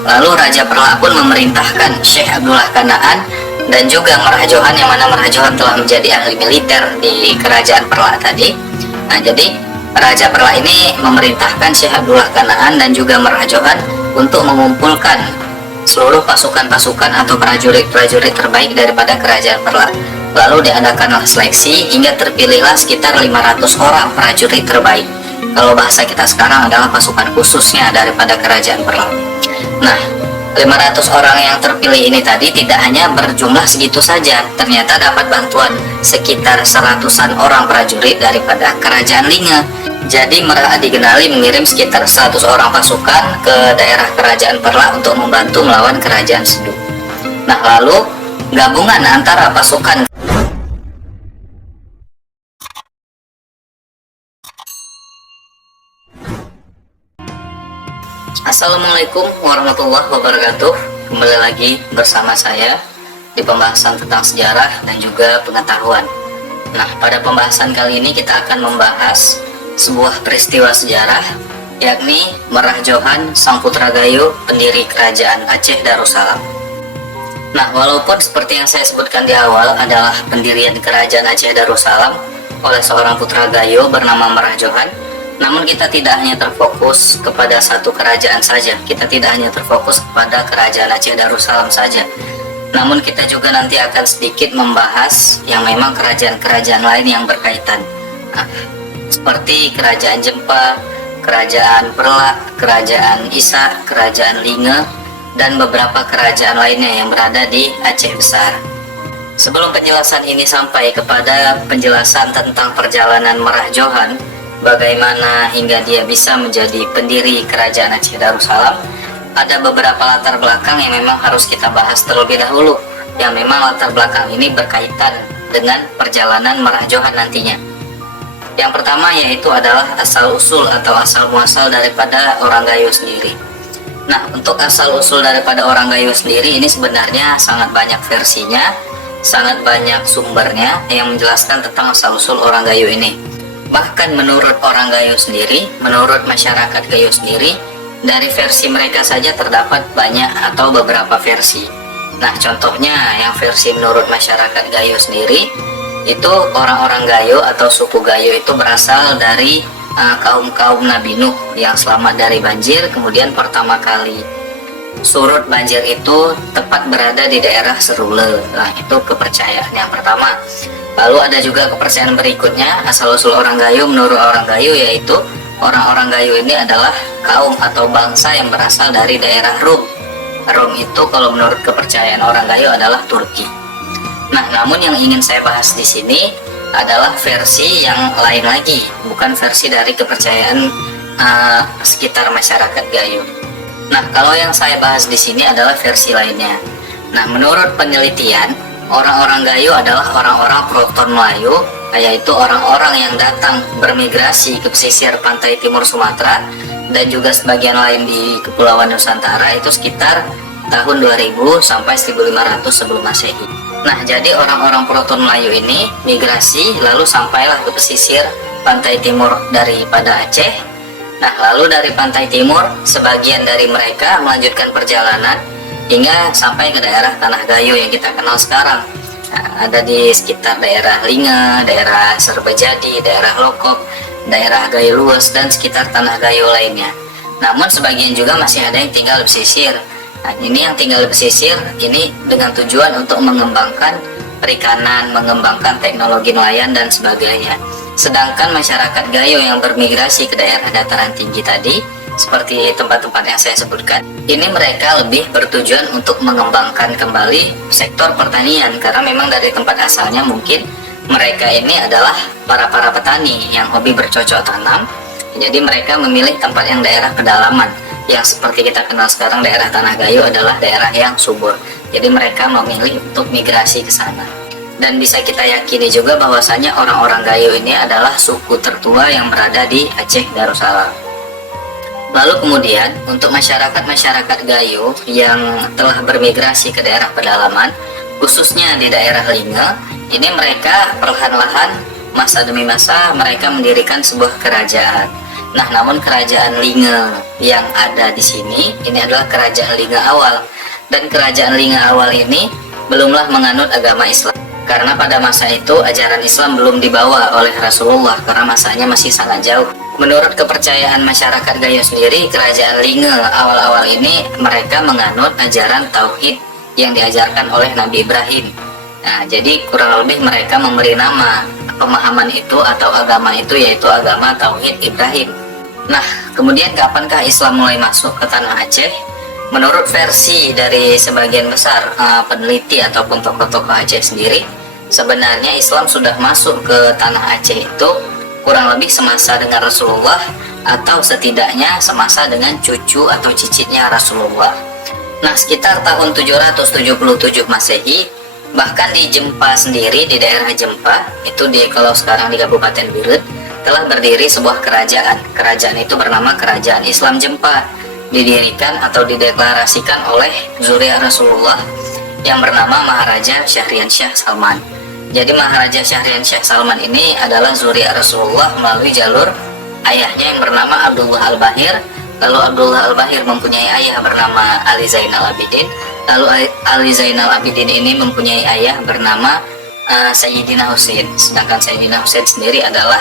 Lalu Raja Perla pun memerintahkan Syekh Abdullah Kanaan dan juga Merah Johan, yang mana Merah Johan telah menjadi ahli militer di kerajaan Perla tadi. Nah, jadi Raja Perla ini memerintahkan Syekh Abdullah Kanaan dan juga Merah Johan untuk mengumpulkan seluruh pasukan-pasukan atau prajurit-prajurit terbaik daripada kerajaan Perla. Lalu diadakanlah seleksi hingga terpilihlah sekitar 500 orang prajurit terbaik. Kalau bahasa kita sekarang adalah pasukan khususnya daripada kerajaan Perla. Nah, 500 orang yang terpilih ini tadi tidak hanya berjumlah segitu saja, ternyata dapat bantuan sekitar 100-an orang prajurit daripada kerajaan Linge. Jadi Merah Adi Genali mengirim sekitar 100 orang pasukan ke daerah kerajaan Perla untuk membantu melawan kerajaan Sedu. Nah, lalu gabungan antara pasukan Assalamualaikum warahmatullahi wabarakatuh. Kembali lagi bersama saya di pembahasan tentang sejarah dan juga pengetahuan. Nah, pada pembahasan kali ini kita akan membahas sebuah peristiwa sejarah, yakni Merah Johan sang putra Gayo, pendiri kerajaan Aceh Darussalam. Nah, walaupun seperti yang saya sebutkan di awal adalah pendirian kerajaan Aceh Darussalam oleh seorang putra Gayo bernama Merah Johan, namun kita tidak hanya terfokus kepada satu kerajaan saja. Kita tidak hanya terfokus kepada kerajaan Aceh Darussalam saja, namun kita juga nanti akan sedikit membahas yang memang kerajaan-kerajaan lain yang berkaitan. Nah, seperti kerajaan Jempa, kerajaan Perla, kerajaan Isa, kerajaan Linge, dan beberapa kerajaan lainnya yang berada di Aceh Besar. Sebelum penjelasan ini sampai kepada penjelasan tentang perjalanan Merah Johan, bagaimana hingga dia bisa menjadi pendiri kerajaan Aceh Darussalam, ada beberapa latar belakang yang memang harus kita bahas terlebih dahulu, yang memang latar belakang ini berkaitan dengan perjalanan Merah Johan nantinya. Yang pertama yaitu adalah asal-usul atau asal-muasal daripada orang Gayo sendiri. Nah, untuk asal-usul daripada orang Gayo sendiri ini sebenarnya sangat banyak versinya, sangat banyak sumbernya yang menjelaskan tentang asal-usul orang Gayo ini. Bahkan menurut orang Gayo sendiri, menurut masyarakat Gayo sendiri, dari versi mereka saja terdapat banyak atau beberapa versi. Nah, contohnya yang versi menurut masyarakat Gayo sendiri, itu orang-orang Gayo atau suku Gayo itu berasal dari kaum-kaum Nabi Nuh yang selamat dari banjir. Kemudian pertama kali surut banjir itu tepat berada di daerah Serule. Nah, itu kepercayaan yang pertama. Lalu ada juga kepercayaan berikutnya, asal-usul orang Gayo menurut orang Gayo, yaitu orang-orang Gayo ini adalah kaum atau bangsa yang berasal dari daerah Rum. Rum itu kalau menurut kepercayaan orang Gayo adalah Turki. Nah, namun yang ingin saya bahas di sini adalah versi yang lain lagi, bukan versi dari kepercayaan sekitar masyarakat Gayo. Nah, kalau yang saya bahas di sini adalah versi lainnya. Nah, menurut penelitian, orang-orang Gayo adalah orang-orang Proton Melayu, yaitu orang-orang yang datang bermigrasi ke pesisir pantai timur Sumatera dan juga sebagian lain di Kepulauan Nusantara itu sekitar tahun 2000 sampai 1500 sebelum Masehi. Nah, jadi orang-orang Proton Melayu ini migrasi lalu sampailah ke pesisir pantai timur daripada Aceh. Nah, lalu dari pantai timur sebagian dari mereka melanjutkan perjalanan hingga sampai ke daerah Tanah Gayo yang kita kenal sekarang. Nah, ada di sekitar daerah Linge, daerah Serbajadi, daerah Lokop, daerah Gayo Lues, dan sekitar Tanah Gayo lainnya. Namun sebagian juga masih ada yang tinggal di pesisir. Nah, ini yang tinggal di pesisir ini dengan tujuan untuk mengembangkan perikanan, mengembangkan teknologi nelayan dan sebagainya. Sedangkan masyarakat Gayo yang bermigrasi ke daerah dataran tinggi tadi, seperti tempat-tempat yang saya sebutkan, ini mereka lebih bertujuan untuk mengembangkan kembali sektor pertanian, karena memang dari tempat asalnya mungkin mereka ini adalah para petani yang hobi bercocok tanam. Jadi mereka memilih tempat yang daerah pedalaman, yang seperti kita kenal sekarang daerah Tanah Gayo adalah daerah yang subur. Jadi mereka memilih untuk migrasi ke sana. Dan bisa kita yakini juga bahwasanya orang-orang Gayo ini adalah suku tertua yang berada di Aceh Darussalam. Lalu kemudian untuk masyarakat-masyarakat Gayo yang telah bermigrasi ke daerah pedalaman, khususnya di daerah Linge, ini mereka perlahan-lahan masa demi masa mereka mendirikan sebuah kerajaan. Nah, namun kerajaan Linge yang ada di sini ini adalah kerajaan Linge awal, dan kerajaan Linge awal ini belumlah menganut agama Islam karena pada masa itu ajaran Islam belum dibawa oleh Rasulullah karena masanya masih sangat jauh. Menurut kepercayaan masyarakat Gayo sendiri, kerajaan Linge awal-awal ini mereka menganut ajaran tauhid yang diajarkan oleh Nabi Ibrahim. Nah, jadi kurang lebih mereka memberi nama pemahaman itu atau agama itu yaitu agama tauhid Ibrahim. Nah, kemudian kapankah Islam mulai masuk ke tanah Aceh? Menurut versi dari sebagian besar peneliti ataupun tokoh-tokoh Aceh sendiri, sebenarnya Islam sudah masuk ke tanah Aceh itu kurang lebih semasa dengan Rasulullah atau setidaknya semasa dengan cucu atau cicitnya Rasulullah. Nah, sekitar tahun 777 Masehi, bahkan di Jempa sendiri, di daerah Jempa itu kalau sekarang di Kabupaten Biren, telah berdiri sebuah kerajaan. Kerajaan itu bernama Kerajaan Islam Jempa, didirikan atau dideklarasikan oleh zuriat Rasulullah yang bernama Maharaja Syahrian Syah Salman. Jadi Maharaja Syahrian Syah Salman ini adalah zuriat Rasulullah melalui jalur ayahnya yang bernama Abdullah Al-Bahir. Lalu Abdullah Al-Bahir mempunyai ayah bernama Ali Zainal Abidin. Lalu Ali Zainal Abidin ini mempunyai ayah bernama Sayyidina Husain. Sedangkan Sayyidina Husain sendiri adalah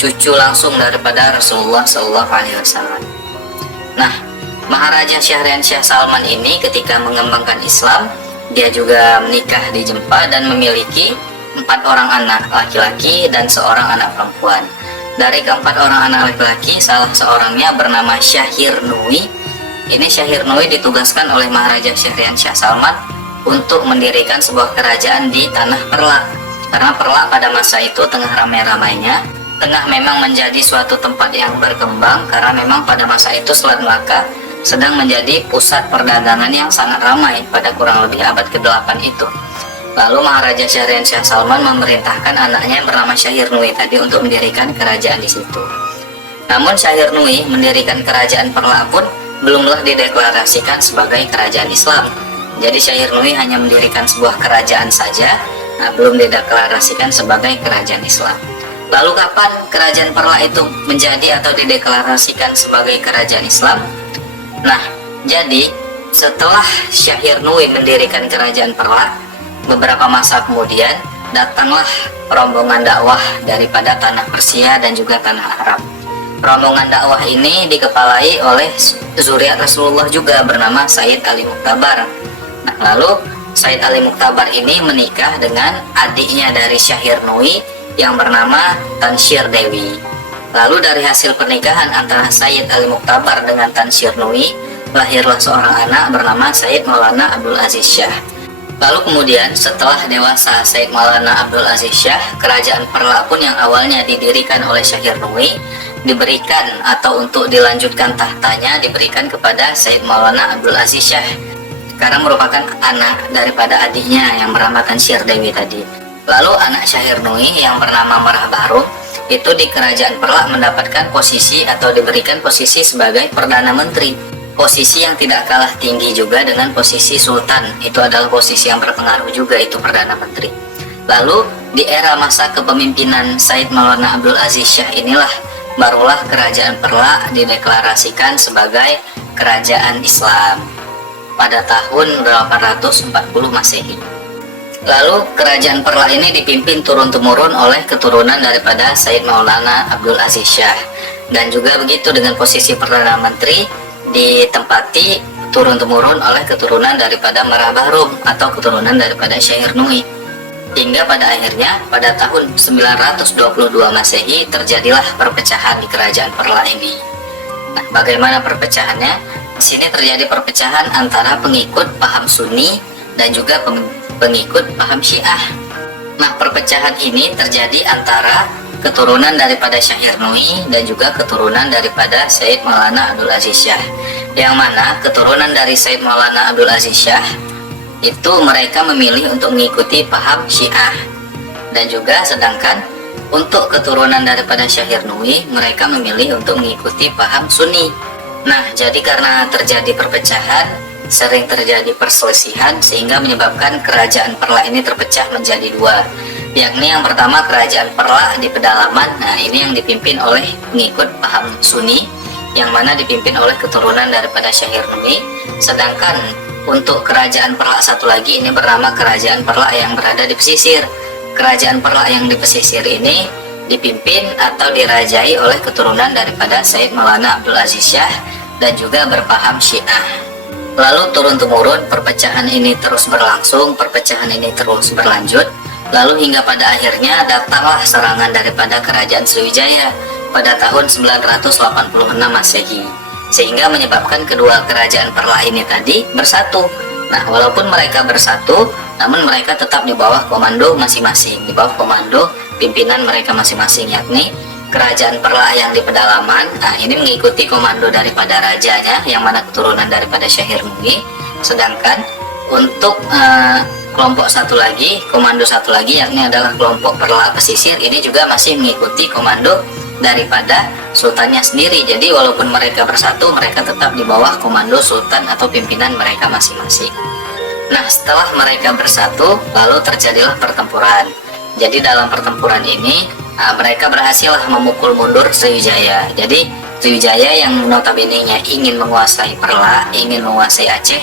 cucu langsung daripada Rasulullah SAW. Nah, Maharaja Syahrian Syah Salman ini ketika mengembangkan Islam, dia juga menikah di Jempa dan memiliki 4 orang anak laki-laki dan seorang anak perempuan. Dari keempat orang anak laki-laki, salah seorangnya bernama Syahir Nui. Ini Syahir Nui ditugaskan oleh Maharaja Syahrian Syah Salman untuk mendirikan sebuah kerajaan di Tanah Perla. Karena Perla pada masa itu tengah ramai-ramainya, tengah memang menjadi suatu tempat yang berkembang karena memang pada masa itu Selat Melaka sedang menjadi pusat perdagangan yang sangat ramai pada kurang lebih abad ke-8 itu. Lalu Maharaja Syahrian Syah Salman memerintahkan anaknya yang bernama Syahir Nui tadi untuk mendirikan kerajaan di situ. Namun Syahir Nui mendirikan kerajaan Perla pun belumlah dideklarasikan sebagai kerajaan Islam. Jadi Syahir Nui hanya mendirikan sebuah kerajaan saja, belum dideklarasikan sebagai kerajaan Islam. Lalu kapan kerajaan Perla itu menjadi atau dideklarasikan sebagai kerajaan Islam? Nah, jadi setelah Syahir Nui mendirikan kerajaan Perla, beberapa masa kemudian datanglah rombongan dakwah daripada tanah Persia dan juga tanah Arab. Rombongan dakwah ini dikepalai oleh zuriat Rasulullah juga bernama Said Ali Muktabar. Nah, lalu Said Ali Muktabar ini menikah dengan adiknya dari Syahir Nui yang bernama Tansyir Dewi. Lalu dari hasil pernikahan antara Said Ali Muktabar dengan Tansyir Nui, lahirlah seorang anak bernama Said Maulana Abdul Aziz Syah. Lalu kemudian setelah dewasa Said Maulana Abdul Aziz Syah, kerajaan Perla pun yang awalnya didirikan oleh Syahir Nui diberikan atau untuk dilanjutkan tahtanya diberikan kepada Said Maulana Abdul Aziz Syah karena merupakan anak daripada adiknya yang bernama Tansyir Dewi tadi. Lalu anak Syahir Nui yang bernama Merah Baru itu di kerajaan Perla mendapatkan posisi atau diberikan posisi sebagai Perdana Menteri. Posisi yang tidak kalah tinggi juga dengan posisi Sultan, itu adalah posisi yang berpengaruh juga, itu Perdana Menteri. Lalu di era masa kepemimpinan Said Maulana Abdul Aziz Syah inilah barulah kerajaan Perla dideklarasikan sebagai kerajaan Islam pada tahun 840 Masehi. Lalu kerajaan Perla ini dipimpin turun-temurun oleh keturunan daripada Said Maulana Abdul Aziz Syah, dan juga begitu dengan posisi Perdana Menteri ditempati turun-temurun oleh keturunan daripada Merah Bahrum atau keturunan daripada Syahir Nui. Hingga pada akhirnya pada tahun 922 Masehi terjadilah perpecahan di kerajaan Perla ini. Nah, bagaimana perpecahannya? Di sini terjadi perpecahan antara pengikut paham Sunni dan juga pengikut paham Syiah. Nah, perpecahan ini terjadi antara keturunan daripada Syahir Nui dan juga keturunan daripada Said Maulana Abdul Aziz Syah, yang mana keturunan dari Said Maulana Abdul Aziz Syah itu mereka memilih untuk mengikuti paham Syiah, dan juga sedangkan untuk keturunan daripada Syahir Nui mereka memilih untuk mengikuti paham Sunni. Nah, jadi karena terjadi perpecahan, sering terjadi perselisihan sehingga menyebabkan kerajaan Perla ini terpecah menjadi dua. yakni yang pertama kerajaan Perla di pedalaman. Nah, ini yang dipimpin oleh pengikut paham Sunni, yang mana dipimpin oleh keturunan daripada Syahir Numi. Sedangkan untuk kerajaan Perla satu lagi ini bernama kerajaan Perla yang berada di pesisir. Kerajaan Perla yang di pesisir ini dipimpin atau dirajai oleh keturunan daripada Sayyid Maulana Abdul Aziz Shah dan juga berpaham Syiah. Lalu turun-temurun perpecahan ini terus berlangsung, perpecahan ini terus berlanjut. Lalu hingga pada akhirnya datanglah serangan daripada kerajaan Sriwijaya pada tahun 986 Masehi, sehingga menyebabkan kedua kerajaan Perla ini tadi bersatu. Nah, walaupun mereka bersatu, namun mereka tetap di bawah komando masing-masing, di bawah komando pimpinan mereka masing-masing, yakni kerajaan Perla yang di pedalaman. Nah, ini mengikuti komando daripada rajanya yang mana keturunan daripada Syahir Numi. Sedangkan untuk kelompok satu lagi, komando satu lagi, yakni adalah kelompok Perla pesisir, ini juga masih mengikuti komando daripada sultannya sendiri. Jadi walaupun mereka bersatu, mereka tetap di bawah komando sultan atau pimpinan mereka masing-masing. Nah, setelah mereka bersatu, lalu terjadilah pertempuran. Jadi dalam pertempuran ini mereka berhasil memukul mundur Sriwijaya. Jadi Sriwijaya yang notabene-nya ingin menguasai Perla, ingin menguasai Aceh,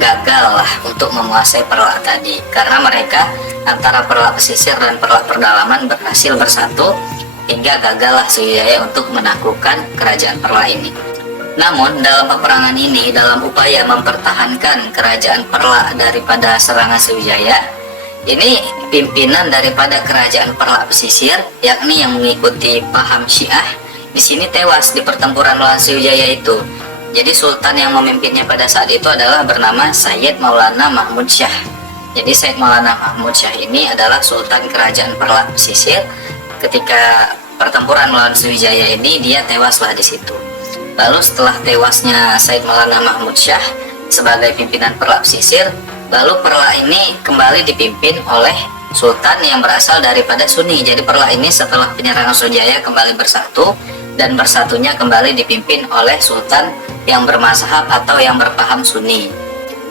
gagal lah untuk menguasai Perla tadi, karena mereka antara Perla pesisir dan Perla pedalaman berhasil bersatu, hingga gagallah Sriwijaya untuk menaklukkan kerajaan Perla ini. Namun dalam peperangan ini, dalam upaya mempertahankan kerajaan Perla daripada serangan Sriwijaya, ini pimpinan daripada kerajaan Perla pesisir, yakni yang mengikuti paham Syiah, di sini tewas di pertempuran melawan Sriwijaya itu. Jadi sultan yang memimpinnya pada saat itu adalah bernama Sayyid Maulana Mahmud Shah. Jadi Sayyid Maulana Mahmud Shah ini adalah sultan kerajaan Perla pesisir. Ketika pertempuran melawan Sriwijaya ini, dia tewaslah di situ. Lalu setelah tewasnya Sayyid Maulana Mahmud Shah sebagai pimpinan Perla pesisir, lalu Perla ini kembali dipimpin oleh sultan yang berasal daripada Sunni. Jadi Perla ini setelah penyerangan Sriwijaya kembali bersatu, dan bersatunya kembali dipimpin oleh sultan yang bermazhab atau yang berpaham Sunni.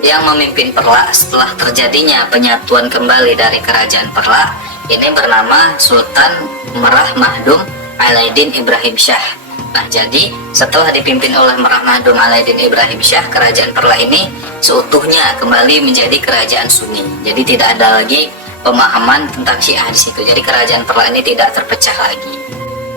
Yang memimpin Perla setelah terjadinya penyatuan kembali dari kerajaan Perla ini bernama Sultan Merah Mahdum Alaiddin Ibrahim Shah. Nah, jadi setelah dipimpin oleh Merah Mahdum Alaiddin Ibrahim Shah, kerajaan Perla ini seutuhnya kembali menjadi kerajaan Sunni. Jadi tidak ada lagi pemahaman tentang Syiah di situ. Jadi kerajaan Perla ini tidak terpecah lagi.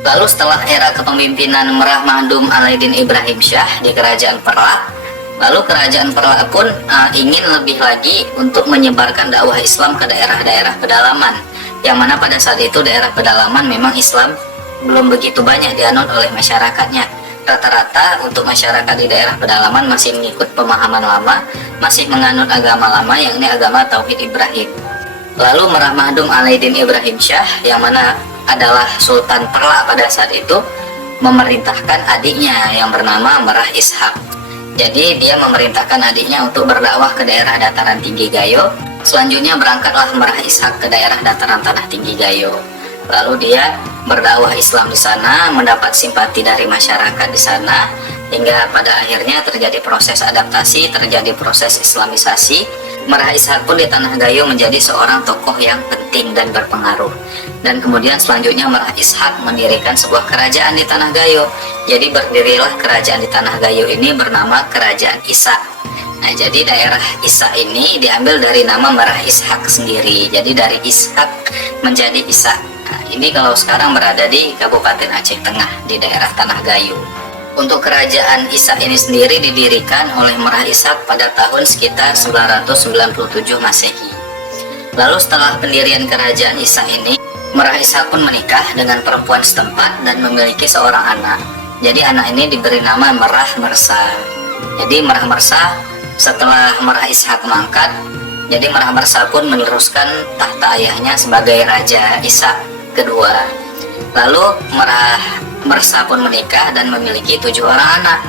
Lalu setelah era kepemimpinan Merah Mahdum Alaiddin Ibrahim Shah di kerajaan Perla, lalu kerajaan Perla pun ingin lebih lagi untuk menyebarkan dakwah Islam ke daerah-daerah pedalaman, yang mana pada saat itu daerah pedalaman memang Islam belum begitu banyak dianut oleh masyarakatnya. Rata-rata untuk masyarakat di daerah pedalaman masih mengikut pemahaman lama, masih menganut agama lama, yakni agama Tauhid Ibrahim. Lalu Merah Mahdum Alaiddin Ibrahim Shah, yang mana adalah Sultan Perla pada saat itu, memerintahkan adiknya yang bernama Merah Ishak. Jadi dia memerintahkan adiknya untuk berdakwah ke daerah dataran tinggi Gayo. Selanjutnya berangkatlah Merah Ishak ke daerah dataran tanah tinggi Gayo. Lalu dia berdakwah Islam di sana, mendapat simpati dari masyarakat di sana, hingga pada akhirnya terjadi proses adaptasi, terjadi proses Islamisasi. Merah Ishak pun di tanah Gayo menjadi seorang tokoh yang penting dan berpengaruh. Dan kemudian selanjutnya Merah Ishak mendirikan sebuah kerajaan di tanah Gayo. Jadi berdirilah kerajaan di tanah Gayo ini bernama Kerajaan Isa. Nah, jadi daerah Isa ini diambil dari nama Merah Ishak sendiri. Jadi dari Ishak menjadi Isa. Nah, ini kalau sekarang berada di Kabupaten Aceh Tengah, di daerah Tanah Gayo. Untuk kerajaan Isa ini sendiri didirikan oleh Merah Ishak pada tahun sekitar 997 Masehi. Lalu setelah pendirian kerajaan Isa ini, Merah Ishak pun menikah dengan perempuan setempat dan memiliki seorang anak. Jadi anak ini diberi nama Merah Mersa. Jadi Merah Mersa setelah Merah Ishak mangkat, jadi Merah Mersa pun meneruskan tahta ayahnya sebagai Raja Isa kedua. Lalu Merah Mersa pun menikah dan memiliki 7 orang anak.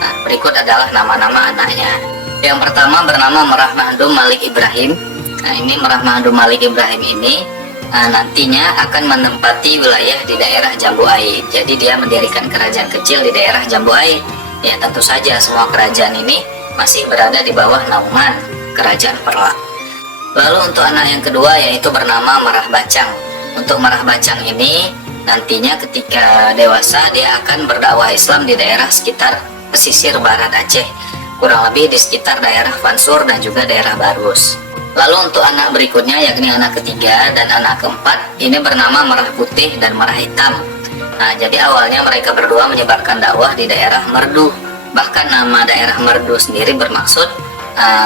Nah, berikut adalah nama-nama anaknya. Yang pertama bernama Merah Mahdum Malik Ibrahim. Nah, ini Merah Mahdum Malik Ibrahim ini nantinya akan menempati wilayah di daerah Jambu Ait. Jadi dia mendirikan kerajaan kecil di daerah Jambu Ait. Ya, tentu saja semua kerajaan ini masih berada di bawah naungan kerajaan Perla. Lalu untuk anak yang kedua yaitu bernama Merah Bacang. Untuk Merah Bacang ini nantinya ketika dewasa dia akan berdakwah Islam di daerah sekitar pesisir barat Aceh, kurang lebih di sekitar daerah Vansur dan juga daerah Barus. Lalu untuk anak berikutnya yakni anak ketiga dan anak keempat ini bernama Merah Putih dan Merah Hitam. Nah, jadi awalnya mereka berdua menyebarkan dakwah di daerah Merdu. Bahkan nama daerah Merdu sendiri bermaksud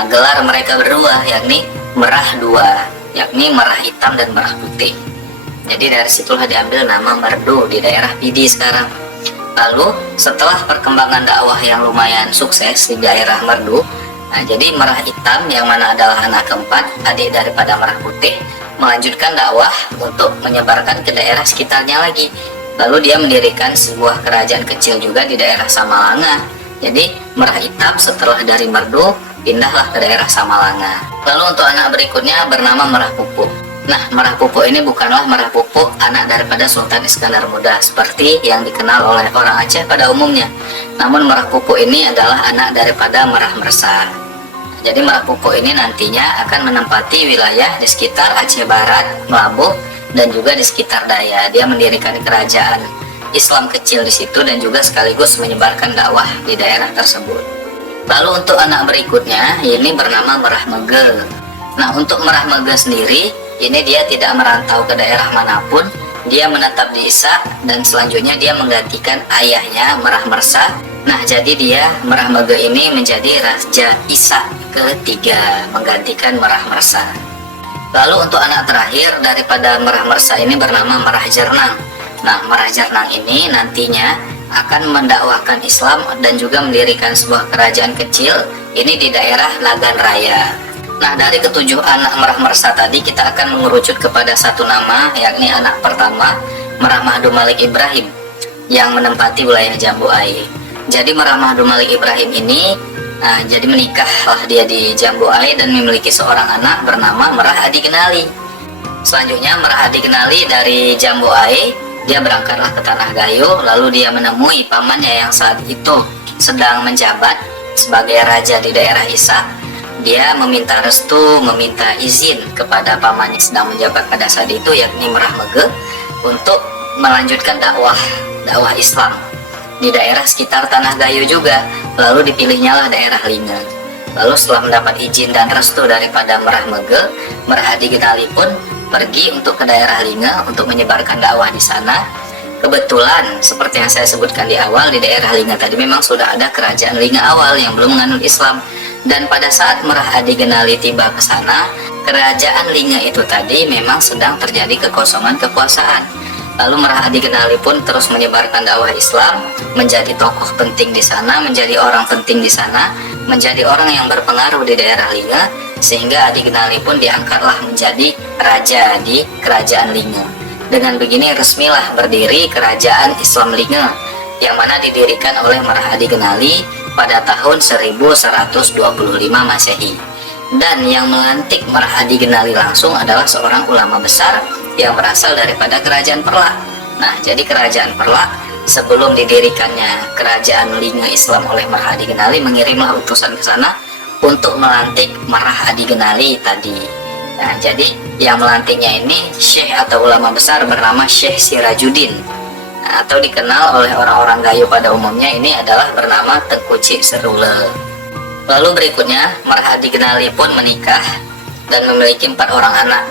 gelar mereka berdua yakni Merah Dua, yakni Merah Hitam dan Merah Putih. Jadi dari situlah diambil nama Merdu di daerah Pidi sekarang. Lalu setelah perkembangan dakwah yang lumayan sukses di daerah Merdu, nah jadi Merah Hitam yang mana adalah anak keempat, adik daripada Merah Putih, melanjutkan dakwah untuk menyebarkan ke daerah sekitarnya lagi. Lalu dia mendirikan sebuah kerajaan kecil juga di daerah Samalanga. Jadi Merah Hitam setelah dari Merdu pindahlah ke daerah Samalanga. Lalu untuk anak berikutnya bernama Merah Pupuk. Nah, Merah Pupuk ini bukanlah Merah Pupuk anak daripada Sultan Iskandar Muda seperti yang dikenal oleh orang Aceh pada umumnya. Namun Merah Pupuk ini adalah anak daripada Merah Mersa. Jadi Merah Pupuk ini nantinya akan menempati wilayah di sekitar Aceh Barat, Melabuh, dan juga di sekitar Daya. Dia mendirikan kerajaan Islam kecil di situ dan juga sekaligus menyebarkan dakwah di daerah tersebut. Lalu untuk anak berikutnya ini bernama Merah Mege. Nah, untuk Merah Mege sendiri ini dia tidak merantau ke daerah manapun, dia menetap di Isa dan selanjutnya dia menggantikan ayahnya Merah Mersa. Nah, jadi dia Merah Mege ini menjadi Raja Isa ketiga menggantikan Merah Mersa. Lalu untuk anak terakhir daripada Merah Mersa ini bernama Merah Jernang. Nah, Merah Jernang ini nantinya akan mendakwahkan Islam dan juga mendirikan sebuah kerajaan kecil ini di daerah Lagan Raya. Nah, dari ketujuh anak Merah Mersa tadi kita akan mengerucut kepada satu nama, yakni anak pertama Merah Mahdu Malik Ibrahim yang menempati wilayah Jambu Ai. Jadi Merah Mahdu Malik Ibrahim ini jadi menikahlah dia di Jambu Ai dan memiliki seorang anak bernama Merah Adi Genali. Selanjutnya Merah Adi Genali dari Jambu Ai dia berangkatlah ke Tanah Gayo, lalu dia menemui pamannya yang saat itu sedang menjabat sebagai raja di daerah Isa. Dia meminta restu, meminta izin kepada pamannya sedang menjabat pada saat itu yakni Merah Mege untuk melanjutkan dakwah Islam di daerah sekitar Tanah Gayo juga. Lalu dipilihnya lah daerah Linge. Lalu setelah mendapat izin dan restu daripada Merah Mege, Merah Adi Genali pun pergi untuk ke daerah Linge untuk menyebarkan dakwah di sana. Kebetulan seperti yang saya sebutkan di awal, di daerah Linge tadi memang sudah ada kerajaan Linge awal yang belum menganut Islam. Dan pada saat Merah Adi Genali tiba ke sana, kerajaan Linge itu tadi memang sedang terjadi kekosongan kekuasaan. Lalu Merah Adi Genali pun terus menyebarkan dakwah Islam, menjadi tokoh penting di sana, menjadi orang penting di sana, menjadi orang yang berpengaruh di daerah Linge, sehingga Adi Genali pun diangkatlah menjadi raja di kerajaan Linge. Dengan begini resmilah berdiri kerajaan Islam Linge, yang mana didirikan oleh Merah Adi Genali pada tahun 1125 Masehi. Dan yang melantik Merah Adi Genali langsung adalah seorang ulama besar yang berasal daripada kerajaan Perlak. Nah, jadi kerajaan Perlak sebelum didirikannya kerajaan Linge Islam oleh Merah Adi Genali mengirimlah utusan ke sana untuk melantik Merah Adi Genali tadi. Nah, jadi yang melantiknya ini syekh atau ulama besar bernama Syekh Sirajuddin, atau dikenal oleh orang-orang Gayo pada umumnya ini adalah bernama Tengku Cik Serule. Lalu berikutnya Merah Adi Genali pun menikah dan memiliki 4 orang anak.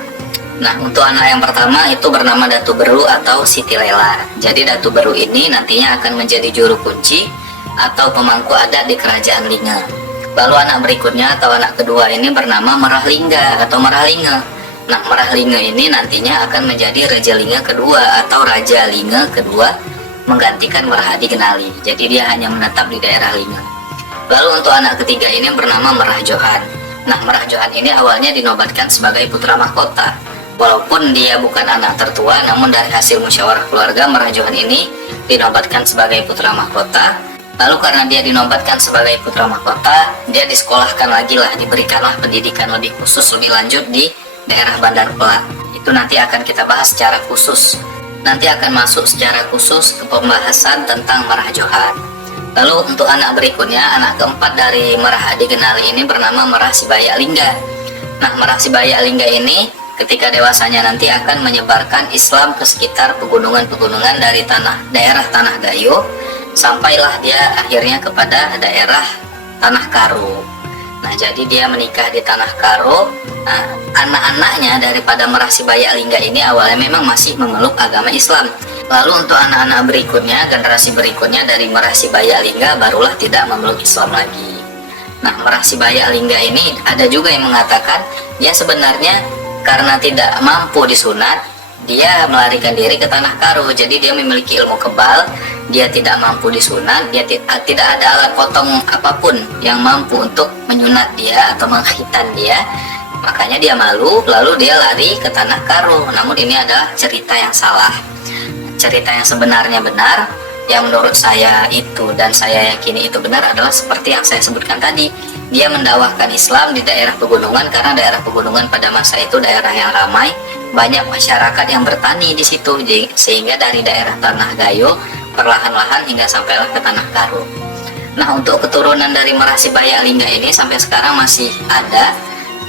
Nah, untuk anak yang pertama itu bernama Datu Beru atau Siti Lela. Jadi Datu Beru ini nantinya akan menjadi juru kunci atau pemangku adat di kerajaan Linge. Lalu anak berikutnya atau anak kedua ini bernama Merah Lingga atau Merah Linge. Nah, Merah Linge ini nantinya akan menjadi Raja Linge kedua atau Raja Linge kedua menggantikan Merah Adi Genali. Jadi dia hanya menetap di daerah Linge. Lalu untuk anak ketiga ini bernama Merah Johan. Nah, Merah Johan ini awalnya dinobatkan sebagai putra mahkota. Walaupun dia bukan anak tertua, namun dari hasil musyawarah keluarga Merah Johan ini dinobatkan sebagai putra mahkota. Lalu karena dia dinobatkan sebagai putra mahkota, dia disekolahkan lagi lah, diberikanlah pendidikan lebih khusus, lebih lanjut di daerah Bandar Pelak. Itu nanti akan kita bahas secara khusus. Nanti akan masuk secara khusus ke pembahasan tentang Merah Johan. Lalu untuk anak berikutnya, anak keempat dari Merah Adi Genali ini bernama Merah Sibaya Lingga. Nah, Merah Sibaya Alingga ini ketika dewasanya nanti akan menyebarkan Islam ke sekitar pegunungan-pegunungan dari daerah Tanah Gayo, sampailah dia akhirnya kepada daerah Tanah Karo. Nah, jadi dia menikah di Tanah Karo. Nah, anak-anaknya daripada Merah Sibaya Alingga ini awalnya memang masih memeluk agama Islam. Lalu untuk anak-anak berikutnya, generasi berikutnya dari Merah Sibaya Alingga barulah tidak memeluk Islam lagi. Nah, Merah Sibaya Alingga ini ada juga yang mengatakan dia sebenarnya karena tidak mampu disunat, dia melarikan diri ke Tanah Karo. Jadi dia memiliki ilmu kebal, dia tidak mampu disunat, dia tidak ada alat potong apapun yang mampu untuk menyunat dia atau menghitan dia. Makanya dia malu, lalu dia lari ke Tanah Karo. Namun ini adalah cerita yang salah. Cerita yang sebenarnya benar, yang menurut saya itu dan saya yakini itu benar adalah seperti yang saya sebutkan tadi. Dia mendakwahkan Islam di daerah pegunungan karena daerah pegunungan pada masa itu daerah yang ramai, banyak masyarakat yang bertani di situ, sehingga dari daerah Tanah Gayo perlahan-lahan hingga sampailah ke Tanah Karo. Nah, untuk keturunan dari Merah Sibaya Alingga ini sampai sekarang masih ada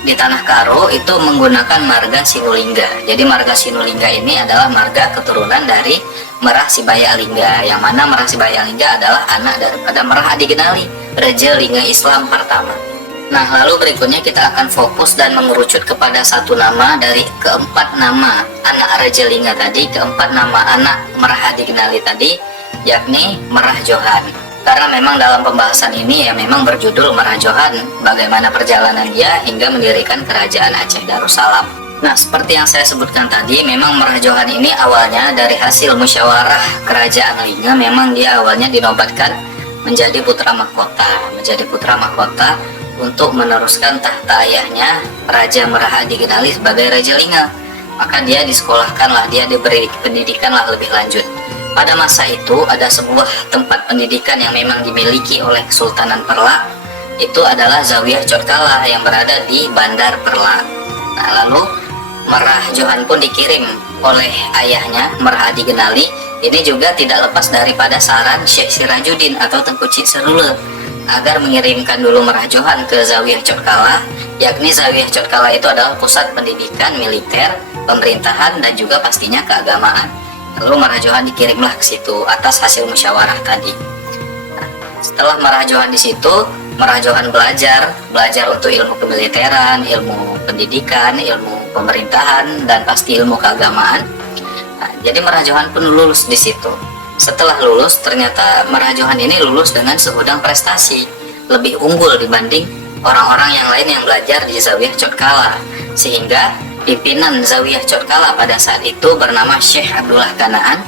di Tanah Karo, itu menggunakan marga Sinulingga. Jadi marga Sinulingga ini adalah marga keturunan dari Merah Sibaya Alingga, yang mana Merah Sibaya Alingga adalah anak daripada Merah Adigenali, Raja Lingga Islam pertama. Nah, lalu berikutnya kita akan fokus dan mengerucut kepada satu nama dari keempat nama anak Raja Lingga tadi, keempat nama anak Merah Adigenali tadi, yakni Merah Johan. Karena memang dalam pembahasan ini ya memang berjudul Merah Johan, bagaimana perjalanan dia hingga mendirikan kerajaan Aceh Darussalam. Nah, seperti yang saya sebutkan tadi, memang Merah Johan ini awalnya dari hasil musyawarah kerajaan Lingga, memang dia awalnya dinobatkan menjadi putra mahkota untuk meneruskan tahta ayahnya Raja Merah Adigenali sebagai Raja Lingga. Maka dia disekolahkanlah, dia diberi pendidikanlah lebih lanjut. Pada masa itu ada sebuah tempat pendidikan yang memang dimiliki oleh Kesultanan Perla, itu adalah Zawiyah Cotkala yang berada di Bandar Perla. Nah, lalu Merah Johan pun dikirim oleh ayahnya Merah Adigenali. Ini juga tidak lepas daripada saran Syekh Sirajuddin atau Tengku Cik Serule agar mengirimkan dulu Merah Johan ke Zawiyah Cotkala, yakni Zawiyah Cotkala itu adalah pusat pendidikan militer, pemerintahan, dan juga pastinya keagamaan. Lalu Merah Johan dikirimlah ke situ atas hasil musyawarah tadi. Nah, setelah Merah Johan di situ, Merah Johan belajar untuk ilmu kemiliteran, ilmu pendidikan, ilmu pemerintahan, dan pasti ilmu keagamaan. Nah, jadi Merah Johan pun lulus di situ. Setelah lulus, ternyata Merah Johan ini lulus dengan segudang prestasi, lebih unggul dibanding orang-orang yang lain yang belajar di Zawiyah Cotkala, sehingga pimpinan Zawiyah Cotkala pada saat itu bernama Syekh Abdullah Kanaan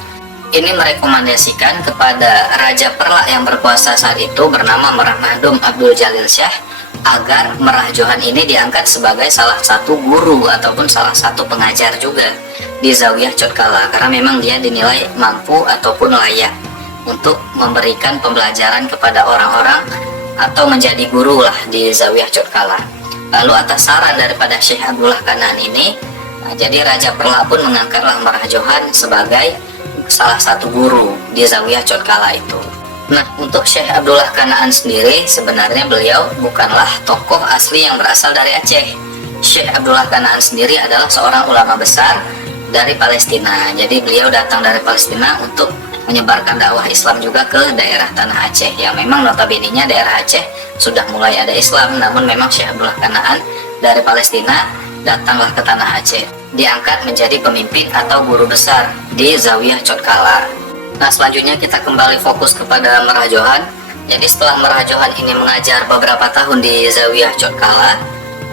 ini merekomendasikan kepada Raja Perla yang berkuasa saat itu bernama Merah Mahdum Abdul Jalil Syah agar Merah Johan ini diangkat sebagai salah satu guru ataupun salah satu pengajar juga di Zawiyah Cotkala, karena memang dia dinilai mampu ataupun layak untuk memberikan pembelajaran kepada orang-orang atau menjadi guru lah di Zawiyah Cotkala. Lalu atas saran daripada Syekh Abdullah Kanaan ini, jadi Raja Perla pun mengangkatlah Merah Johan sebagai salah satu guru di Zawiyah Cotkala itu. Nah, untuk Syekh Abdullah Kanaan sendiri sebenarnya beliau bukanlah tokoh asli yang berasal dari Aceh. Syekh Abdullah Kanaan sendiri adalah seorang ulama besar dari Palestina. Jadi beliau datang dari Palestina untuk menyebarkan dakwah Islam juga ke daerah Tanah Aceh, yang memang notabene-nya daerah Aceh sudah mulai ada Islam, namun memang Syekh Abdullah Kanaan dari Palestina datanglah ke Tanah Aceh, diangkat menjadi pemimpin atau guru besar di Zawiyah Cotkala. Nah, selanjutnya kita kembali fokus kepada Merah Johan. Jadi setelah Merah Johan ini mengajar beberapa tahun di Zawiyah Cotkala,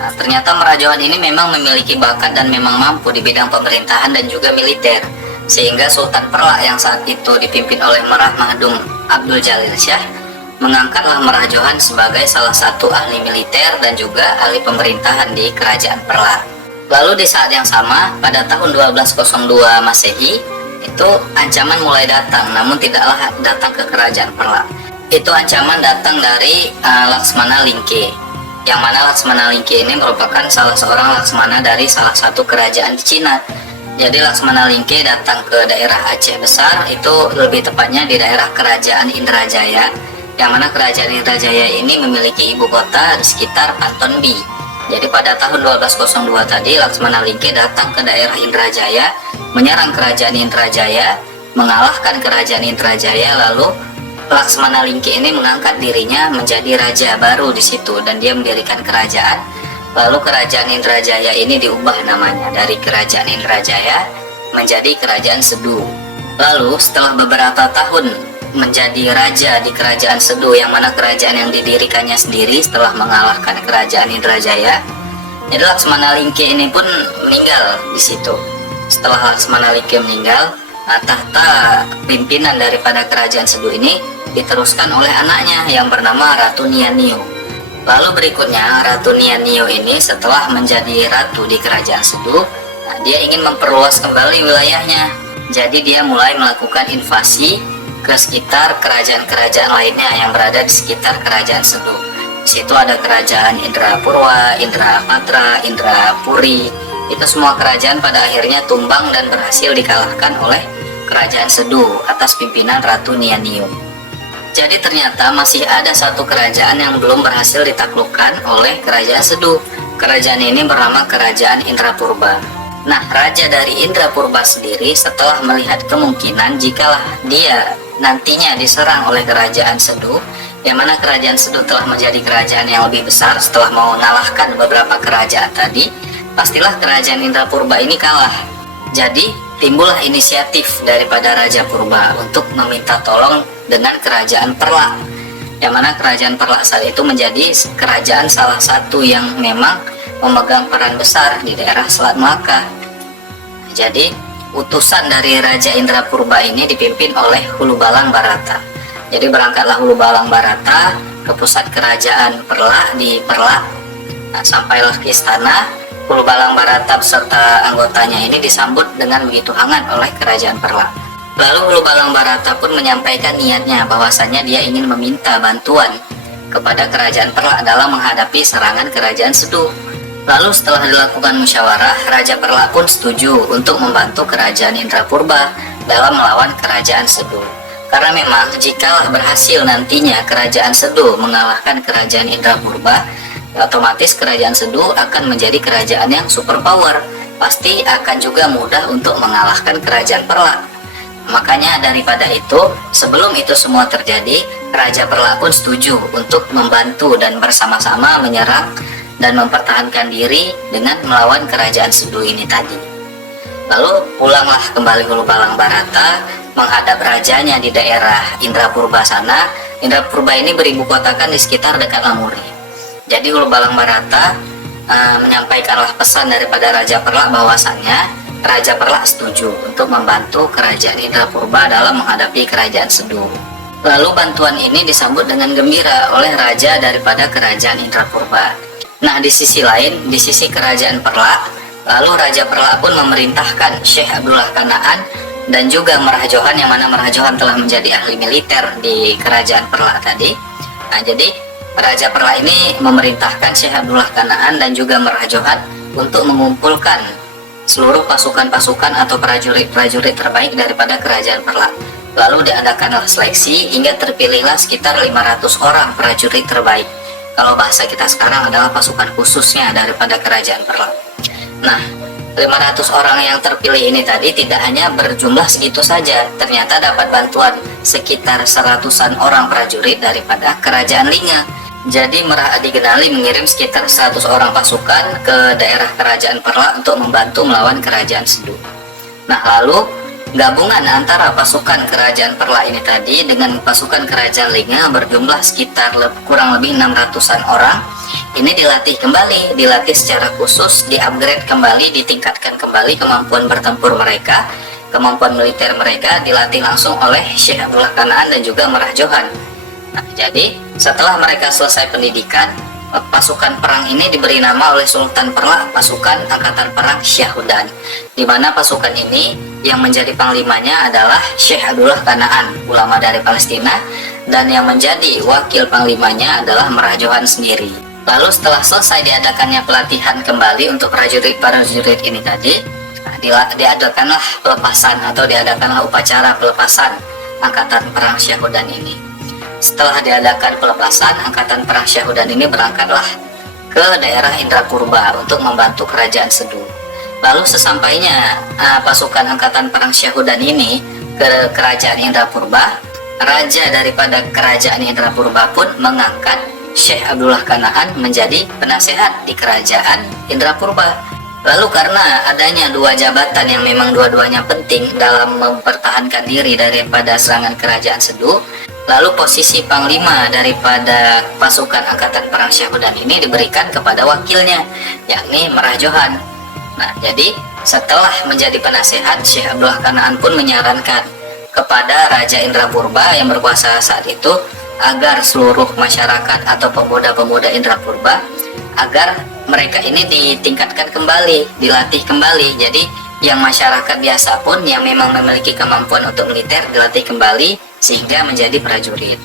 nah, ternyata Merah Johan ini memang memiliki bakat dan memang mampu di bidang pemerintahan dan juga militer, sehingga Sultan Perla yang saat itu dipimpin oleh Merah Mahdum Abdul Jalil Syah mengangkatlah Merah Johan sebagai salah satu ahli militer dan juga ahli pemerintahan di Kerajaan Perla. Lalu di saat yang sama, pada tahun 1202 Masehi, itu ancaman mulai datang, namun tidaklah datang ke Kerajaan Perla. Itu ancaman datang dari Laksmana Lingke, yang mana Laksmana Lingke ini merupakan salah seorang Laksmana dari salah satu kerajaan di Cina. Jadi Laksmana Lingke datang ke daerah Aceh Besar, itu lebih tepatnya di daerah Kerajaan Indrajaya, yang mana Kerajaan Indrajaya ini memiliki ibu kota di sekitar Pantonbi. Jadi pada tahun 1202 tadi Laksmana Lingke datang ke daerah Indrajaya, menyerang kerajaan Indrajaya, mengalahkan kerajaan Indrajaya, lalu Laksmana Lingke ini mengangkat dirinya menjadi raja baru di situ dan dia mendirikan kerajaan. Lalu kerajaan Indrajaya ini diubah namanya dari kerajaan Indrajaya menjadi kerajaan Sedu. Lalu setelah beberapa tahun menjadi raja di kerajaan Sedu, yang mana kerajaan yang didirikannya sendiri setelah mengalahkan kerajaan Indrajaya, jadi Laksmana Lingke ini pun meninggal di situ. Setelah Laksmana Lingke meninggal, tahta pimpinan daripada kerajaan Sedu ini diteruskan oleh anaknya yang bernama Ratu Nianio. Lalu berikutnya Ratu Nianio ini setelah menjadi ratu di kerajaan Sedu, dia ingin memperluas kembali wilayahnya. Jadi dia mulai melakukan invasi ke sekitar kerajaan-kerajaan lainnya yang berada di sekitar kerajaan Sedu. Di situ ada kerajaan Indrapurwa, Indrapatra, Indrapuri. Itu semua kerajaan pada akhirnya tumbang dan berhasil dikalahkan oleh kerajaan Sedu atas pimpinan Ratu Nianio. Jadi ternyata masih ada satu kerajaan yang belum berhasil ditaklukkan oleh kerajaan Sedu. Kerajaan ini bernama Kerajaan Indrapurba. Nah, raja dari Indrapurba sendiri setelah melihat kemungkinan jikalah dia nantinya diserang oleh kerajaan Sedu, yang mana kerajaan Sedu telah menjadi kerajaan yang lebih besar setelah mengalahkan beberapa kerajaan tadi, pastilah kerajaan Indrapurba ini kalah. Jadi timbullah inisiatif daripada Raja Purba untuk meminta tolong dengan kerajaan Perlak, yang mana kerajaan Perlak saat itu menjadi kerajaan salah satu yang memang memegang peran besar di daerah Selat Melaka. Jadi utusan dari Raja Indrapurba ini dipimpin oleh Hulubalang Barata. Jadi berangkatlah Hulubalang Barata ke pusat kerajaan Perlak di Perlak. Nah, sampailah ke istana. Hulubalang Barata beserta anggotanya ini disambut dengan begitu hangat oleh kerajaan Perlak. Lalu Hulubalang Barata pun menyampaikan niatnya bahwasannya dia ingin meminta bantuan kepada kerajaan Perlak dalam menghadapi serangan kerajaan Sedu. Lalu setelah dilakukan musyawarah, Raja Perlak pun setuju untuk membantu kerajaan Indrapurba dalam melawan kerajaan Sedu. Karena memang jika berhasil nantinya kerajaan Sedu mengalahkan kerajaan Indrapurba, otomatis kerajaan Sedu akan menjadi kerajaan yang superpower. Pasti akan juga mudah untuk mengalahkan kerajaan Perlak. Makanya daripada itu, sebelum itu semua terjadi, Raja Perlak pun setuju untuk membantu dan bersama-sama menyerang dan mempertahankan diri dengan melawan kerajaan Sedu ini tadi. Lalu pulanglah kembali Hulubalang Barata menghadap rajanya di daerah Indrapurba sana. Indrapurba ini beribu kotakan di sekitar dekat Lamuri. Jadi Hulubalang Barata menyampaikanlah pesan daripada Raja Perlak bahwasannya Raja Perlak setuju untuk membantu kerajaan Indrapurba dalam menghadapi kerajaan Sedu. Lalu bantuan ini disambut dengan gembira oleh raja daripada kerajaan Indrapurba. Nah, di sisi lain, di sisi kerajaan Perlak, lalu Raja Perlak pun memerintahkan Syekh Abdullah Kanaan dan juga Merah Johan, yang mana Merah Johan telah menjadi ahli militer di kerajaan Perlak tadi. Nah, jadi Raja Perlak ini memerintahkan Syekh Abdullah Kanaan dan juga Merah Johan untuk mengumpulkan seluruh pasukan-pasukan atau prajurit-prajurit terbaik daripada kerajaan Perlak. Lalu diadakanlah seleksi hingga terpilihlah sekitar 500 orang prajurit terbaik. Kalau bahasa kita sekarang adalah pasukan khususnya daripada kerajaan Perlak. Nah, 500 orang yang terpilih ini tadi tidak hanya berjumlah segitu saja, ternyata dapat bantuan sekitar 100-an orang prajurit daripada kerajaan Linga. Jadi Merah Adi Genali mengirim sekitar 100 orang pasukan ke daerah kerajaan Perlak untuk membantu melawan kerajaan Sedu. Nah, lalu gabungan antara pasukan kerajaan Perlak ini tadi dengan pasukan kerajaan Linga berjumlah sekitar kurang lebih 600-an orang. Ini dilatih kembali, dilatih secara khusus, di-upgrade kembali, ditingkatkan kembali kemampuan bertempur mereka, kemampuan militer mereka, dilatih langsung oleh Syekh Abdullah Kanaan dan juga Merah Johan. Nah, jadi setelah mereka selesai pendidikan, pasukan perang ini diberi nama oleh Sultan Perlak pasukan Angkatan Perang Syahudan, di mana pasukan ini yang menjadi panglimanya adalah Syekh Abdullah Kanaan, ulama dari Palestina, dan yang menjadi wakil panglimanya adalah Merah Johan sendiri. Lalu setelah selesai diadakannya pelatihan kembali untuk prajurit-prajurit ini tadi, diadakanlah pelepasan atau diadakanlah upacara pelepasan Angkatan Perang Syahudan ini. Setelah diadakan pelepasan, Angkatan Perang Syahudan ini berangkatlah ke daerah Indrapurba untuk membantu kerajaan Sedu. Lalu sesampainya pasukan angkatan perang Syahudan ini ke kerajaan Indrapurba, raja daripada kerajaan Indrapurba pun mengangkat Syekh Abdullah Kanaan menjadi penasehat di kerajaan Indrapurba. Lalu karena adanya dua jabatan yang memang dua-duanya penting dalam mempertahankan diri daripada serangan kerajaan Sedu, lalu posisi panglima daripada pasukan angkatan perang Syahudan ini diberikan kepada wakilnya, yakni Merah Johan. Nah, jadi setelah menjadi penasehat, Syekh Abdullah Kanaan pun menyarankan kepada Raja Indrapurba yang berkuasa saat itu agar seluruh masyarakat atau pemuda-pemuda Indrapurba agar mereka ini ditingkatkan kembali, dilatih kembali. Jadi yang masyarakat biasa pun yang memang memiliki kemampuan untuk militer dilatih kembali sehingga menjadi prajurit.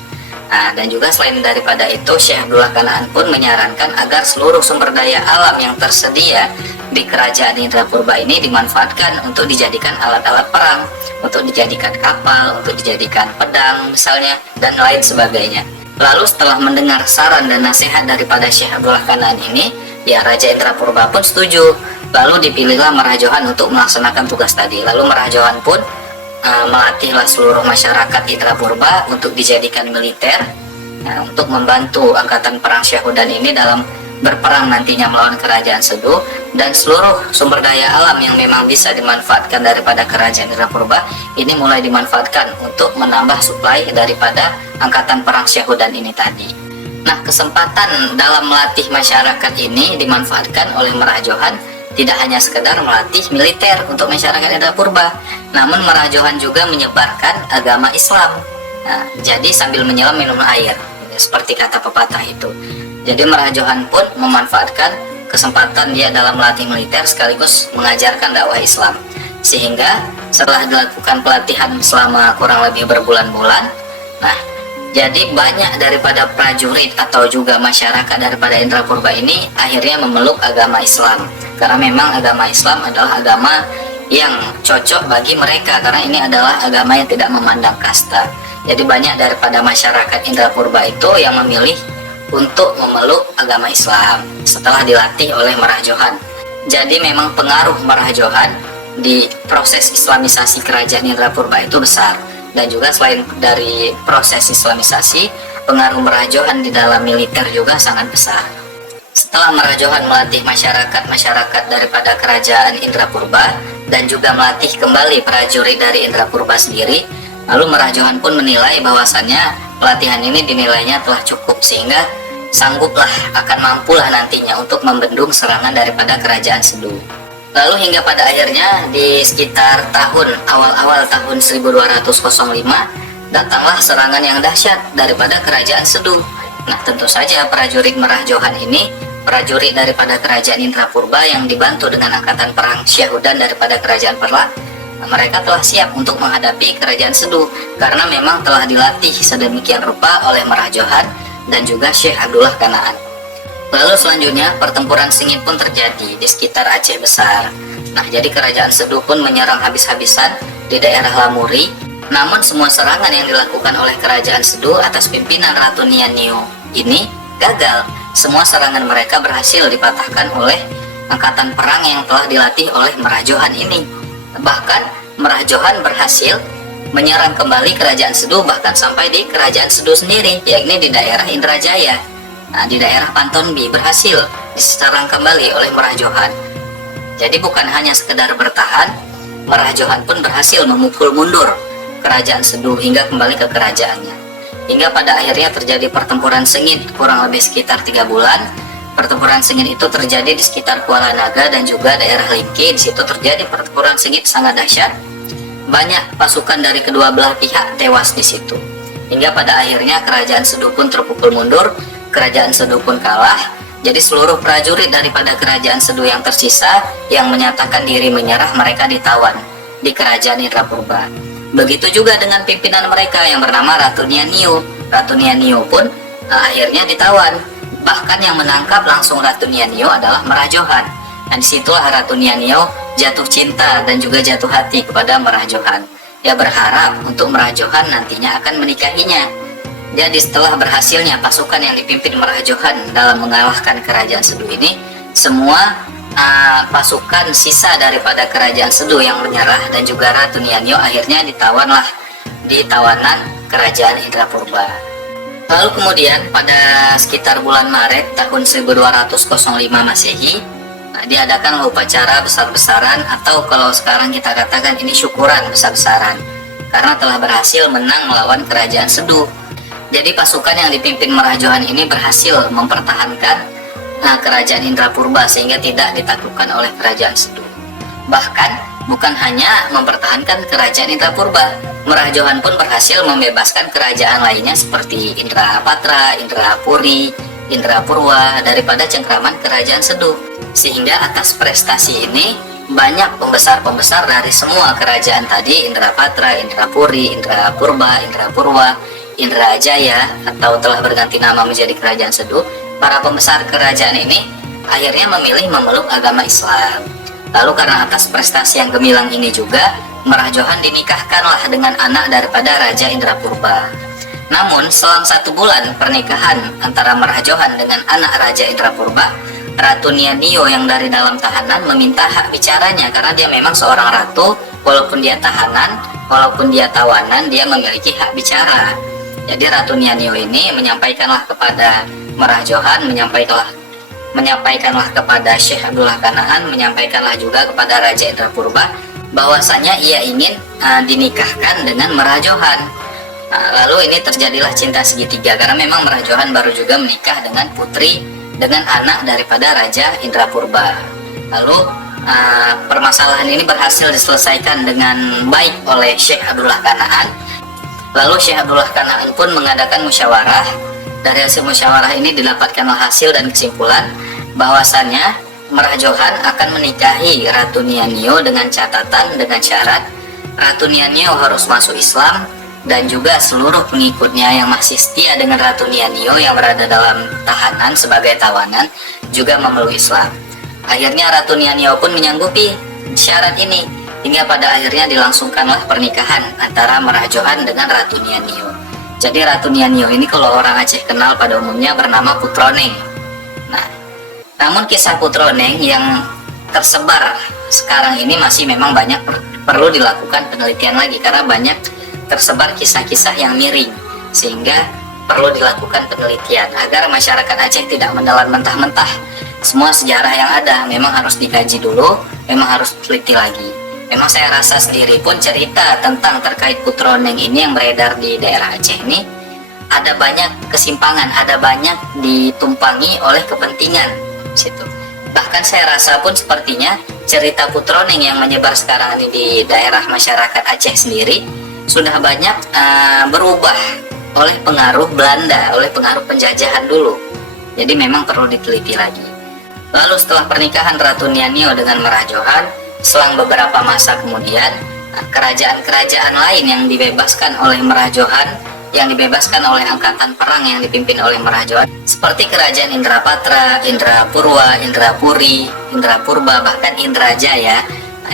Nah, dan juga selain daripada itu, Syekh Abdullah Kanaan pun menyarankan agar seluruh sumber daya alam yang tersedia di kerajaan Indrapurba ini dimanfaatkan untuk dijadikan alat-alat perang, untuk dijadikan kapal, untuk dijadikan pedang misalnya, dan lain sebagainya. Lalu setelah mendengar saran dan nasihat daripada Syekh Abdullah Kanaan ini, ya Raja Indrapurba pun setuju. Lalu dipilihlah Merah Johan untuk melaksanakan tugas tadi. Lalu Merah Johan pun melatihlah seluruh masyarakat Indrapurba untuk dijadikan militer, untuk membantu angkatan perang Syahudan ini dalam berperang nantinya melawan kerajaan Sedu. Dan seluruh sumber daya alam yang memang bisa dimanfaatkan daripada kerajaan Indrapurba ini mulai dimanfaatkan untuk menambah suplai daripada angkatan perang Syahudan ini tadi. Nah, kesempatan dalam melatih masyarakat ini dimanfaatkan oleh Merah Johan tidak hanya sekedar melatih militer untuk masyarakat Indrapurba, namun Merah Johan juga menyebarkan agama Islam. Nah, jadi sambil menyelam minum air, seperti kata pepatah itu. Jadi Merah Johan pun memanfaatkan kesempatan dia dalam melatih militer sekaligus mengajarkan dakwah Islam. Sehingga setelah dilakukan pelatihan selama kurang lebih berbulan-bulan, nah, jadi banyak daripada prajurit atau juga masyarakat daripada Indrapurba ini akhirnya memeluk agama Islam. Karena memang agama Islam adalah agama yang cocok bagi mereka, karena ini adalah agama yang tidak memandang kasta. Jadi banyak daripada masyarakat Indrapurba itu yang memilih untuk memeluk agama Islam setelah dilatih oleh Merah Johan. Jadi memang pengaruh Merah Johan di proses islamisasi kerajaan Indrapurba itu besar. Dan juga selain dari proses islamisasi, pengaruh Merah Johan di dalam militer juga sangat besar. Setelah Merah Johan melatih masyarakat daripada kerajaan Indrapurba dan juga melatih kembali prajurit dari Indrapurba sendiri, lalu Merah Johan pun menilai bahwasannya pelatihan ini dinilainya telah cukup sehingga sangguplah, akan mampulah nantinya untuk membendung serangan daripada kerajaan Sedu. Lalu hingga pada akhirnya di sekitar awal-awal tahun 1205 datanglah serangan yang dahsyat daripada kerajaan Sedu. Nah, tentu saja prajurit Merah Johan ini prajurit daripada kerajaan Indrapurba yang dibantu dengan angkatan perang Syahudan daripada kerajaan Perla. Mereka telah siap untuk menghadapi kerajaan Sedu karena memang telah dilatih sedemikian rupa oleh Merah Johan dan juga Syekh Abdullah Kanaan. Lalu selanjutnya pertempuran sengit pun terjadi di sekitar Aceh Besar. Nah, jadi kerajaan Sedu pun menyerang habis-habisan di daerah Lamuri. Namun semua serangan yang dilakukan oleh kerajaan Sedu atas pimpinan Ratu Nianio ini gagal. Semua serangan mereka berhasil dipatahkan oleh angkatan perang yang telah dilatih oleh Merah Johan ini. Bahkan Merah Johan berhasil menyerang kembali kerajaan Sedu bahkan sampai di kerajaan Sedu sendiri, yakni di daerah Indrajaya. Nah, di daerah Pantonbi berhasil diserang kembali oleh Merah Johan. Jadi bukan hanya sekedar bertahan, Merah Johan pun berhasil memukul mundur kerajaan Sedu hingga kembali ke kerajaannya. Hingga pada akhirnya terjadi pertempuran sengit kurang lebih sekitar 3 bulan. Pertempuran sengit itu terjadi di sekitar Kuala Naga dan juga daerah Lingke. Di situ terjadi pertempuran sengit sangat dahsyat. Banyak pasukan dari kedua belah pihak tewas di situ. Hingga pada akhirnya kerajaan Sedu pun terpukul mundur, kerajaan Sedu pun kalah. Jadi seluruh prajurit daripada kerajaan Sedu yang tersisa yang menyatakan diri menyerah, mereka ditawan di kerajaan Indrapurba. Begitu juga dengan pimpinan mereka yang bernama Ratu Nianio. Ratu Nianio pun akhirnya ditawan. Bahkan yang menangkap langsung Ratu Nianio adalah Merah Johan. Dan disitulah Ratu Nianio jatuh cinta dan juga jatuh hati kepada Merah Johan. Dia berharap untuk Merah Johan nantinya akan menikahinya. Jadi setelah berhasilnya pasukan yang dipimpin Merah Johan dalam mengalahkan kerajaan Sedu ini, semua pasukan sisa daripada kerajaan Sedu yang menyerah dan juga Ratu Nianio akhirnya ditawan di tawanan kerajaan Indrapurba. Lalu kemudian pada sekitar bulan Maret tahun 1205 Masehi, diadakan upacara besar-besaran, atau kalau sekarang kita katakan ini syukuran besar-besaran, karena telah berhasil menang melawan kerajaan Sedu. Jadi pasukan yang dipimpin Merah Johan ini berhasil mempertahankan kerajaan Indrapurba sehingga tidak ditaklukkan oleh kerajaan Sedu. Bahkan bukan hanya mempertahankan kerajaan Indrapurba, Merah Johan pun berhasil membebaskan kerajaan lainnya seperti Indrapatra, Indrapuri, Indrapurwa daripada cengkraman kerajaan Sedu. Sehingga atas prestasi ini banyak pembesar-pembesar dari semua kerajaan tadi, Indrapatra, Indrapuri, Indrapurba, Indrapurwa, Indrajaya, atau telah berganti nama menjadi kerajaan Sedu, para pembesar kerajaan ini akhirnya memilih memeluk agama Islam. Lalu karena atas prestasi yang gemilang ini juga, Merah Johan dinikahkanlah dengan anak daripada Raja Indrapurba. Namun selang 1 bulan pernikahan antara Merah Johan dengan anak Raja Indrapurba, Ratu Nianio yang dari dalam tahanan meminta hak bicaranya, karena dia memang seorang ratu, walaupun dia tahanan, walaupun dia tawanan, dia memiliki hak bicara. Jadi Ratu Nianio ini menyampaikanlah kepada Merah Johan, menyampaikanlah kepada Syekh Abdullah Kanaan, menyampaikanlah juga kepada Raja Indrapurba bahwasanya ia ingin dinikahkan dengan Merah Johan. Lalu ini terjadilah cinta segitiga, karena memang Merah Johan baru juga menikah dengan anak daripada Raja Indrapurba. Lalu permasalahan ini berhasil diselesaikan dengan baik oleh Syekh Abdullah Kanaan. Lalu Syekh Abdullah Kanaan pun mengadakan musyawarah. Dari hasil musyawarah ini didapatkanlah hasil dan kesimpulan bahwasannya Merah Johan akan menikahi Ratu Nianio dengan syarat Ratu Nianio harus masuk Islam, dan juga seluruh pengikutnya yang masih setia dengan Ratu Nianio yang berada dalam tahanan sebagai tawanan juga memeluk Islam. Akhirnya Ratu Nianio pun menyanggupi syarat ini, hingga pada akhirnya dilangsungkanlah pernikahan antara Merah Johan dengan Ratu Nianio. Jadi Ratu Nianio ini kalau orang Aceh kenal pada umumnya bernama Putroneng. Nah, namun kisah Putroneng yang tersebar sekarang ini masih memang banyak perlu dilakukan penelitian lagi, karena banyak tersebar kisah-kisah yang miring, sehingga perlu dilakukan penelitian agar masyarakat Aceh tidak menelan mentah-mentah. Semua sejarah yang ada memang harus dikaji dulu, memang harus teliti lagi. Memang saya rasa sendiri pun cerita tentang terkait Putroneng ini yang beredar di daerah Aceh ini ada banyak kesimpangan, ada banyak ditumpangi oleh kepentingan situ. Bahkan saya rasa pun sepertinya cerita Putroneng yang menyebar sekarang ini di daerah masyarakat Aceh sendiri sudah banyak berubah oleh pengaruh Belanda, oleh pengaruh penjajahan dulu. Jadi memang perlu diteliti lagi. Lalu setelah pernikahan Ratu Nianio dengan Merah Johan, selang beberapa masa kemudian, kerajaan-kerajaan lain yang dibebaskan oleh Merah Johan, yang dibebaskan oleh angkatan perang yang dipimpin oleh Merah Johan, seperti kerajaan Indrapatra, Indrapurwa, Indrapuri, Indrapurba, bahkan Indrajaya.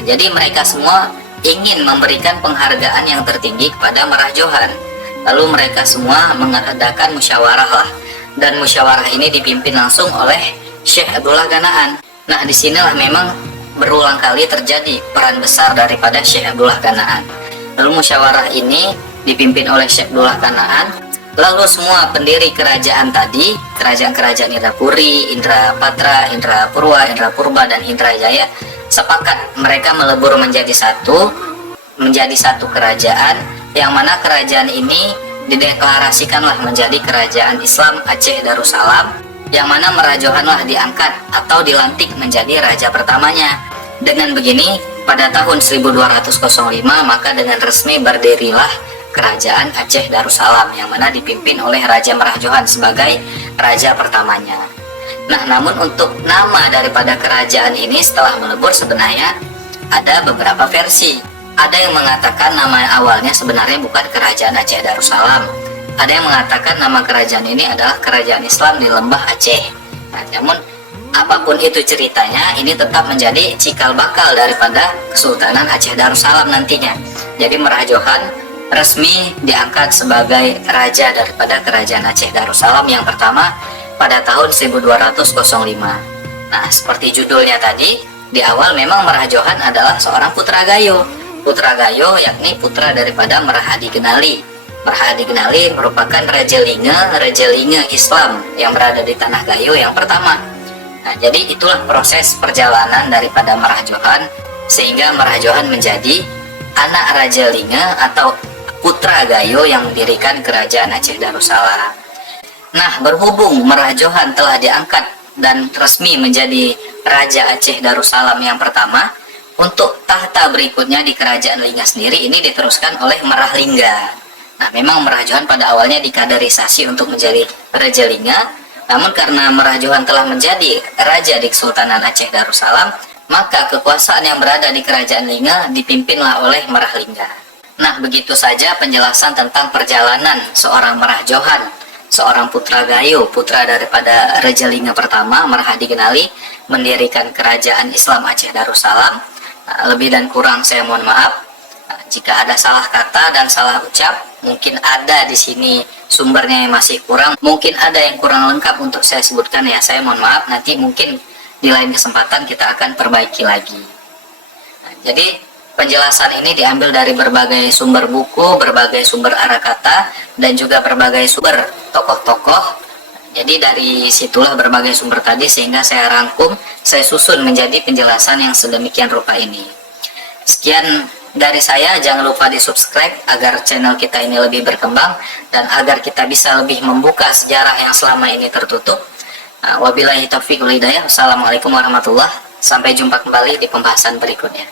Jadi mereka semua ingin memberikan penghargaan yang tertinggi kepada Merah Johan. Lalu mereka semua mengadakan musyawarah dan musyawarah ini dipimpin langsung oleh Syekh Abdullah Kanaan. Nah, disinilah memang berulang kali terjadi peran besar daripada Syekh Abdullah Kanaan. Lalu musyawarah ini dipimpin oleh Syekh Abdullah Kanaan. Lalu semua pendiri kerajaan tadi, kerajaan-kerajaan Indrapuri, Indrapatra, Indrapurwa, Indrapurba, dan Indrajaya, sepakat mereka melebur menjadi satu kerajaan, yang mana kerajaan ini dideklarasikanlah menjadi kerajaan Islam Aceh Darussalam, yang mana Merah Johanlah diangkat atau dilantik menjadi raja pertamanya. Dengan begini, pada tahun 1205 maka dengan resmi berdirilah kerajaan Aceh Darussalam, yang mana dipimpin oleh Raja Merah Johan sebagai raja pertamanya. Nah, namun untuk nama daripada kerajaan ini setelah melebur sebenarnya ada beberapa versi. Ada yang mengatakan nama awalnya sebenarnya bukan kerajaan Aceh Darussalam. Ada yang mengatakan nama kerajaan ini adalah kerajaan Islam di Lembah Aceh. Nah, namun apapun itu ceritanya, ini tetap menjadi cikal bakal daripada Kesultanan Aceh Darussalam nantinya. Jadi Merah Johan resmi diangkat sebagai raja daripada kerajaan Aceh Darussalam yang pertama pada tahun 1205. Nah, seperti judulnya tadi, di awal memang Merah Johan adalah seorang putra Gayo. Putra Gayo yakni putra daripada Merah Adi Genali. Merah Adi Genali merupakan Raja Linga Islam yang berada di Tanah Gayo yang pertama. Nah, jadi itulah proses perjalanan daripada Merah Johan sehingga Merah Johan menjadi anak Raja Linga atau putra Gayo yang mendirikan kerajaan Aceh Darussalam. Nah, berhubung Merah Johan telah diangkat dan resmi menjadi Raja Aceh Darussalam yang pertama, untuk tahta berikutnya di kerajaan Linga sendiri ini diteruskan oleh Merah Lingga. Nah, memang Merah Johan pada awalnya dikaderisasi untuk menjadi Raja Linga, namun karena Merah Johan telah menjadi Raja di Kesultanan Aceh Darussalam, maka kekuasaan yang berada di kerajaan Linga dipimpinlah oleh Merah Lingga. Nah, begitu saja penjelasan tentang perjalanan seorang Merah Johan, seorang putra Gayo, putra daripada Raja Linga pertama, Merah Adi Genali, mendirikan kerajaan Islam Aceh Darussalam. Lebih dan kurang saya mohon maaf. Jika ada salah kata dan salah ucap, mungkin ada di sini sumbernya yang masih kurang, mungkin ada yang kurang lengkap untuk saya sebutkan ya, saya mohon maaf. Nanti mungkin di lain kesempatan kita akan perbaiki lagi. Jadi penjelasan ini diambil dari berbagai sumber buku, berbagai sumber arah kata, dan juga berbagai sumber tokoh-tokoh. Jadi dari situlah berbagai sumber tadi sehingga saya rangkum, saya susun menjadi penjelasan yang sedemikian rupa ini. Sekian dari saya, jangan lupa di subscribe agar channel kita ini lebih berkembang dan agar kita bisa lebih membuka sejarah yang selama ini tertutup. Wabillahi taufiq wal hidayah. Wassalamualaikum warahmatullahi wabarakatuh. Sampai jumpa kembali di pembahasan berikutnya.